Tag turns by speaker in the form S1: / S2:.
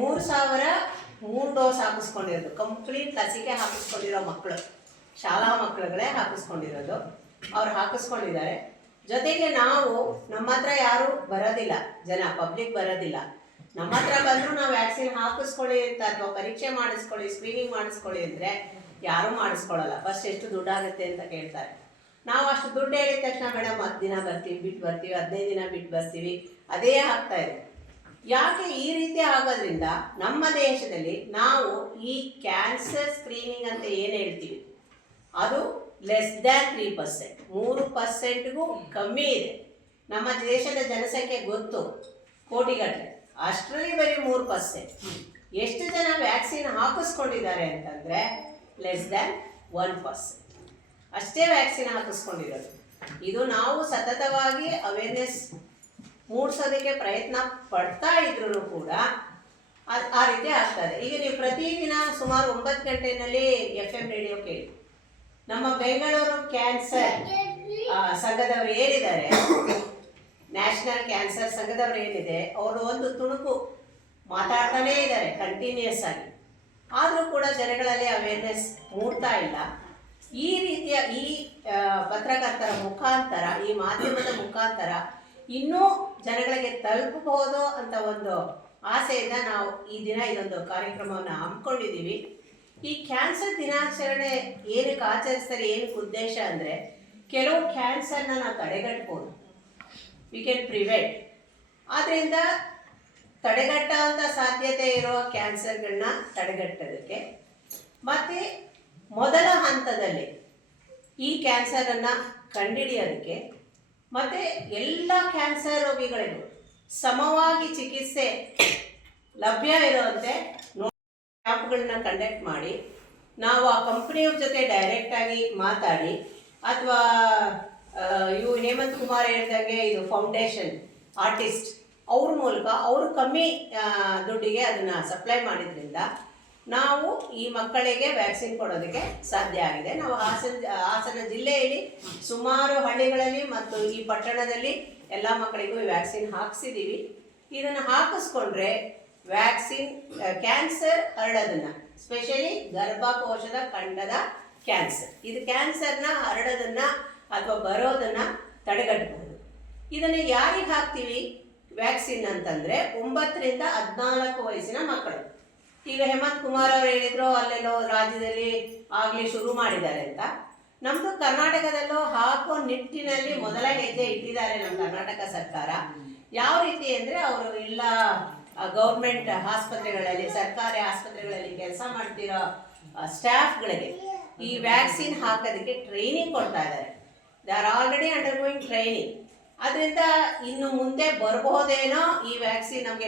S1: ಮೂರು ಸಾವಿರ, ಮೂರು ಡೋಸ್ ಹಾಕಿಸ್ಕೊಂಡಿರೋದು. ಕಂಪ್ಲೀಟ್ ಲಸಿಕೆ ಹಾಕಿಸ್ಕೊಂಡಿರೋ ಮಕ್ಕಳು ಶಾಲಾ ಮಕ್ಕಳುಗಳೇ ಹಾಕಿಸ್ಕೊಂಡಿರೋದು. ಅವ್ರು ಹಾಕಿಸ್ಕೊಂಡಿದ್ದಾರೆ. ಜೊತೆಗೆ ನಾವು ನಮ್ಮ ಹತ್ರ ಯಾರು ಬರೋದಿಲ್ಲ. ಜನ ಪಬ್ಲಿಕ್ ಬರೋದಿಲ್ಲ. ನಮ್ಮ ಹತ್ರ ಬಂದರೂ ನಾವು ವ್ಯಾಕ್ಸಿನ್ ಹಾಕಿಸ್ಕೊಳ್ಳಿ ಅಂತ ಅಥವಾ ಪರೀಕ್ಷೆ ಮಾಡಿಸ್ಕೊಳ್ಳಿ ಸ್ಕ್ರೀನಿಂಗ್ ಮಾಡಿಸ್ಕೊಳ್ಳಿ ಅಂದರೆ ಯಾರೂ ಮಾಡಿಸ್ಕೊಳ್ಳಲ್ಲ. ಫಸ್ಟ್ ಎಷ್ಟು ದುಡ್ಡಾಗುತ್ತೆ ಅಂತ ಕೇಳ್ತಾರೆ. ನಾವು ಅಷ್ಟು ದುಡ್ಡು ಹೇಳಿದ ತಕ್ಷಣ, ಮೇಡಮ್, ಹತ್ತು ದಿನ ಬರ್ತೀವಿ, ಬಿಟ್ಟು ಬರ್ತೀವಿ, ಹದಿನೈದು ದಿನ ಬಿಟ್ಟು ಬರ್ತೀವಿ. ಅದೇ ಆಗ್ತಾ ಇದೆ. ಯಾಕೆ ಈ ರೀತಿ ಆಗೋದ್ರಿಂದ ನಮ್ಮ ದೇಶದಲ್ಲಿ ನಾವು ಈ ಕ್ಯಾನ್ಸರ್ ಸ್ಕ್ರೀನಿಂಗ್ ಅಂತ ಏನು ಹೇಳ್ತೀವಿ? ಅದು ಲೆಸ್ ದ್ಯಾನ್ ತ್ರೀ ಪರ್ಸೆಂಟ್ ಮೂರು ಪರ್ಸೆಂಟ್ಗೂ ಕಮ್ಮಿ ಇದೆ. ನಮ್ಮ ದೇಶದ ಜನಸಂಖ್ಯೆ ಗೊತ್ತು ಕೋಟಿಗಟ್ಟಲೆ ಅಷ್ಟರಲ್ಲಿ ಬರೀ ಮೂರು ಪರ್ಸೆಂಟ್ ಎಷ್ಟು ಜನ ವ್ಯಾಕ್ಸಿನ್ ಹಾಕಿಸ್ಕೊಂಡಿದ್ದಾರೆ ಅಂತಂದರೆ ಲೆಸ್ ದ್ಯಾನ್ ಒನ್ ಪರ್ಸೆಂಟ್ ಅಷ್ಟೇ ವ್ಯಾಕ್ಸಿನ್ ಹಾಕಿಸ್ಕೊಂಡಿರೋದು. ಇದು ನಾವು ಸತತವಾಗಿ ಅವೇರ್ನೆಸ್ ಮೂಡಿಸೋದಕ್ಕೆ ಪ್ರಯತ್ನ ಪಡ್ತಾ ಇದ್ರು ಕೂಡ ಅದು ಆ ರೀತಿ ಆಗ್ತದೆ ಈಗ ನೀವು ಪ್ರತಿದಿನ ಸುಮಾರು ಒಂಬತ್ತು ಗಂಟೆನಲ್ಲಿ ಎಫ್ ಎಂ ರೇಡಿಯೋ ಕೇಳಿ. ನಮ್ಮ ಬೆಂಗಳೂರು ಕ್ಯಾನ್ಸರ್ ಸಂಘದವರು ಏನಿದ್ದಾರೆ ನ್ಯಾಷನಲ್ ಕ್ಯಾನ್ಸರ್ ಸಂಘದವರು ಏನಿದೆ, ಅವರು ಒಂದು ತುಣುಕು ಮಾತಾಡ್ತಾನೇ ಇದ್ದಾರೆ ಕಂಟಿನ್ಯೂಸ್ ಆಗಿ. ಆದರೂ ಕೂಡ ಜನಗಳಲ್ಲಿ ಅವೇರ್ನೆಸ್ ಮೂಡ್ತಾ ಇಲ್ಲ. ಈ ರೀತಿಯ ಈ ಪತ್ರಕರ್ತರ ಮುಖಾಂತರ, ಈ ಮಾಧ್ಯಮದ ಮುಖಾಂತರ ಇನ್ನೂ ಜನಗಳಿಗೆ ತಲುಪಬಹುದು ಅಂತ ಒಂದು ಆಸೆಯಿಂದ ನಾವು ಈ ದಿನ ಇದೊಂದು ಕಾರ್ಯಕ್ರಮವನ್ನು ಹಮ್ಮಿಕೊಂಡಿದ್ದೀವಿ. ಈ ಕ್ಯಾನ್ಸರ್ ದಿನಾಚರಣೆ ಏನಕ್ಕೆ ಆಚರಿಸ್ತಾರೆ, ಏನಕ್ಕೆ ಉದ್ದೇಶ ಅಂದರೆ ಕೆಲವು ಕ್ಯಾನ್ಸರ್ನ ನಾವು ತಡೆಗಟ್ಬೋದು. ವಿ ಕ್ಯಾನ್ ಪ್ರಿವೆಂಟ್ ಆದ್ದರಿಂದ ತಡೆಗಟ್ಟುವಂಥ ಸಾಧ್ಯತೆ ಇರುವ ಕ್ಯಾನ್ಸರ್ಗಳನ್ನ ತಡೆಗಟ್ಟೋದಕ್ಕೆ. ಮತ್ತು ಮೊದಲ ಹಂತದಲ್ಲಿ ಈ ಕ್ಯಾನ್ಸರನ್ನು ಕಂಡುಹಿಡಿಯೋದಕ್ಕೆ ಮತ್ತು ಎಲ್ಲ ಕ್ಯಾನ್ಸರ್ ರೋಗಿಗಳಿಗೂ ಸಮವಾಗಿ ಚಿಕಿತ್ಸೆ ಲಭ್ಯ ಇರುವಂತೆ ಆ್ಯಪ್ಗಳನ್ನ ಕಂಡಕ್ಟ್ ಮಾಡಿ, ನಾವು ಆ ಕಂಪ್ನಿಯವ್ರ ಜೊತೆ ಡೈರೆಕ್ಟಾಗಿ ಮಾತಾಡಿ, ಅಥವಾ ಇವು ಹೇಮಂತ್ ಕುಮಾರ್ ಹೇಳ್ದಂಗೆ ಇದು ಫೌಂಡೇಶನ್ ಆರ್ಟಿಸ್ಟ್ ಅವ್ರ ಮೂಲಕ ಅವರು ಕಮ್ಮಿ ದುಡ್ಡಿಗೆ ಅದನ್ನು ಸಪ್ಲೈ ಮಾಡಿದ್ರಿಂದ ನಾವು ಈ ಮಕ್ಕಳಿಗೆ ವ್ಯಾಕ್ಸಿನ್ ಕೊಡೋದಕ್ಕೆ ಸಾಧ್ಯ ಆಗಿದೆ. ನಾವು ಹಾಸನ ಹಾಸನ ಜಿಲ್ಲೆಯಲ್ಲಿ ಸುಮಾರು ಹಳ್ಳಿಗಳಲ್ಲಿ ಮತ್ತು ಈ ಪಟ್ಟಣದಲ್ಲಿ ಎಲ್ಲ ಮಕ್ಕಳಿಗೂ ವ್ಯಾಕ್ಸಿನ್ ಹಾಕಿಸಿದ್ದೀವಿ ಇದನ್ನು ಹಾಕಿಸ್ಕೊಂಡ್ರೆ ವ್ಯಾಕ್ಸಿನ್ ಕ್ಯಾನ್ಸರ್ ಹರಡೋದನ್ನ ಸ್ಪೆಷಲಿ ಗರ್ಭಕೋಶದ ಖಂಡದ ಕ್ಯಾನ್ಸರ್ ಇದು ಕ್ಯಾನ್ಸರ್ನ ಹರಡೋದನ್ನ ಅಥವಾ ಬರೋದನ್ನ ತಡೆಗಟ್ಟಬಹುದು ಇದನ್ನು ಯಾರಿಗೆ ಹಾಕ್ತೀವಿ? ವ್ಯಾಕ್ಸಿನ್ ಅಂತಂದ್ರೆ ಒಂಬತ್ತರಿಂದ ಹದಿನಾಲ್ಕು ವಯಸ್ಸಿನ ಮಕ್ಕಳು. ಈಗ ಹೇಮಂತ್ ಕುಮಾರ್ ಅವರು ಹೇಳಿದ್ರು, ಅಲ್ಲೆಲ್ಲೋ ರಾಜ್ಯದಲ್ಲಿ ಆಗ್ಲೇ ಶುರು ಮಾಡಿದ್ದಾರೆ ಅಂತ. ನಮ್ದು ಕರ್ನಾಟಕದಲ್ಲೂ ಹಾಕೋ ನಿಟ್ಟಿನಲ್ಲಿ ಮೊದಲ ಹೆಜ್ಜೆ ಇಟ್ಟಿದ್ದಾರೆ ನಮ್ಮ ಕರ್ನಾಟಕ ಸರ್ಕಾರ. ಯಾವ ರೀತಿ ಅಂದ್ರೆ ಅವರು ಇಲ್ಲ ಗೌರ್ಮೆಂಟ್ ಆಸ್ಪತ್ರೆಗಳಲ್ಲಿ, ಸರ್ಕಾರಿ ಆಸ್ಪತ್ರೆಗಳಲ್ಲಿ ಕೆಲಸ ಮಾಡ್ತಿರೋ ಸ್ಟಾಫ್ಗಳಿಗೆ ಈ ವ್ಯಾಕ್ಸಿನ್ ಹಾಕೋದಕ್ಕೆ ಟ್ರೈನಿಂಗ್ ಕೊಡ್ತಾ ಇದ್ದಾರೆ. They are already undergoing training ಅದರಿಂದ ಇನ್ನು ಮುಂದೆ ಬರಬಹುದೇನೋ ಈ ವ್ಯಾಕ್ಸಿನ್ ನಮಗೆ